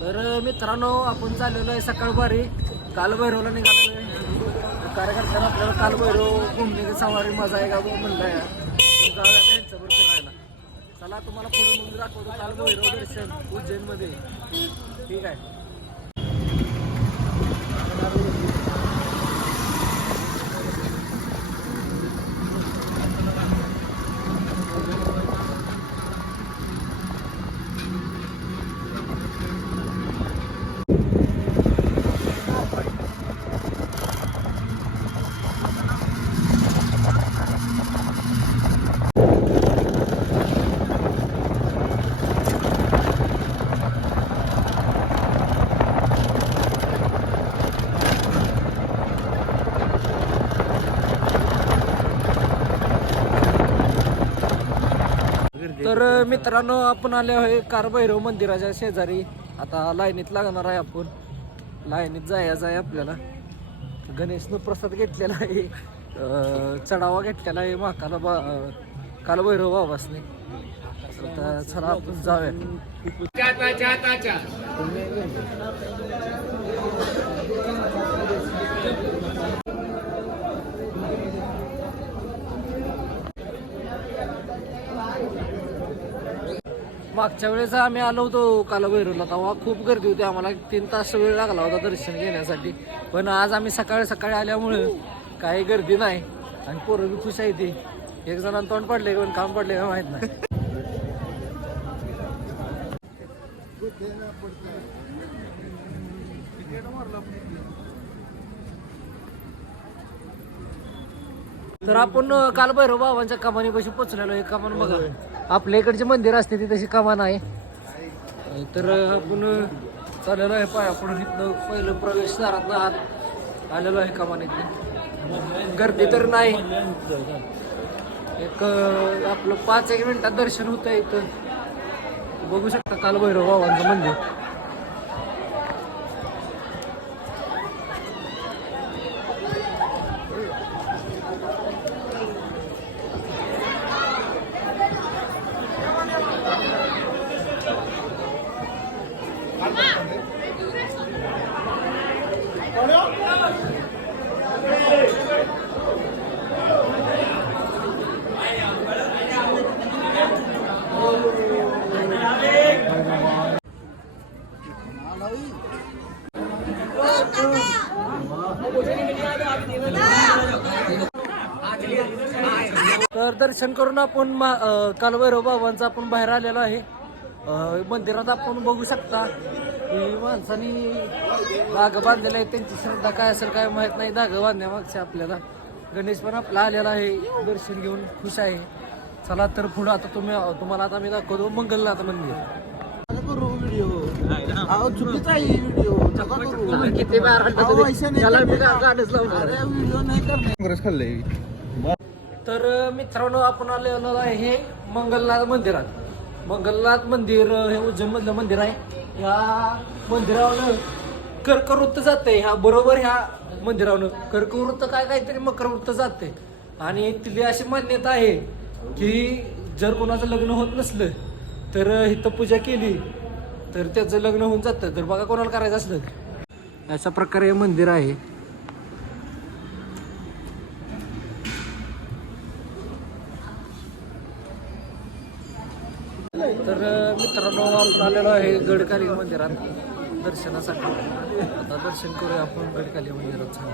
तर मित्रांनो आपण चाललेलो आहे सकाळ कालभैरवला काल निघालेलो आहे. कार्यकर्त्यांना आपल्याला काल भैरव घुमण्याची सवारी मजा आहे का म्हणलं आहे जाऊया फिरायला. चला तुम्हाला पुढे मग दाखवतो. कालभैरव दर्शन उज्जैनमध्ये. ठीक आहे. तर मित्रांनो आपण आले आहे कारभैरव मंदिराच्या शेजारी. आता लाईनीत लागणार आहे आपण. लाईनीत जायचं आहे आपल्याला. गणेशनं प्रसाद घेतलेला आहे. चढावा घेतलेला आहे महाकाला बा कालभैरव बाबासने. आता चला आपण जाऊया. मागच्या वेळेस आम्ही आलो होतो कालभैरवला तेव्हा खूप गर्दी होती. आम्हाला तीन तास वेळ लागला होता दर्शन घेण्यासाठी. पण आज आम्ही सकाळी सकाळी आल्यामुळे काही गर्दी नाही आणि पोरं बी खुश आहे ती एक जणांना तोंड पडले पण काम पडले का माहीत नाही. तर आपण काल भैरव बाबांच्या कमानीपाशी पोचलेलो एक कमान बघा. आपल्या इकडचे मंदिर असते ती तशी कमान आहे. तर आपण चाललेलो आहे पाया पडून इथलं पहिलं प्रवेशद्वारातनं आत आलेलो आहे कमान इथे. गर्दी तर नाही. एक आपलं पाच एक मिनिटात दर्शन होतं इथं. बघू शकता काल भैरव बाबांचं मंदिर. तर दर्शन करून आपण कालभैरव बाबांचा आपण बाहेर आलेलो आहे. मंदिरात आपण बघू शकता. की माणसानी धाग बांधलेला आहे त्यांची श्रद्धा काय असेल काय माहीत नाही. धाग बांधण्यामागच्या आपल्याला गणेश पण आपला आलेला आहे. दर्शन घेऊन खुश आहे. चला तर पुढं आता तुम्ही तुम्हाला आता मी दाखवतो मंगलनाथ मंदिर. अहो चुकीचा आहे व्हिडिओ किती तरी व्हिडिओ नाही काँग्रेस खाल्ले मित्रांनो आपण आलेलो आहे हे मंगलनाथ मंदिरात. मंगलनाथ मंदिर हे उज्जैन मधलं मंदिर आहे. ह्या मंदिरावर कर्कवृत्त जाते ह्या बरोबर ह्या मंदिरावर कर्कवृत्त काय काहीतरी मकरवृत्त जाते आणि तिथली अशी मान्यता आहे की जर कोणाचं लग्न होत नसलं तर इथं पूजा केली तर त्याचं लग्न होऊन जातं. तर बघा कोणाला करायचं असलं. अशा प्रकारे हे मंदिर आहे. तर मित्रांनो आपण आलेलो आहे गडकाली मंदिरात दर्शनासाठी. आता दर्शन करूया आपण गडकाली मंदिरात. छान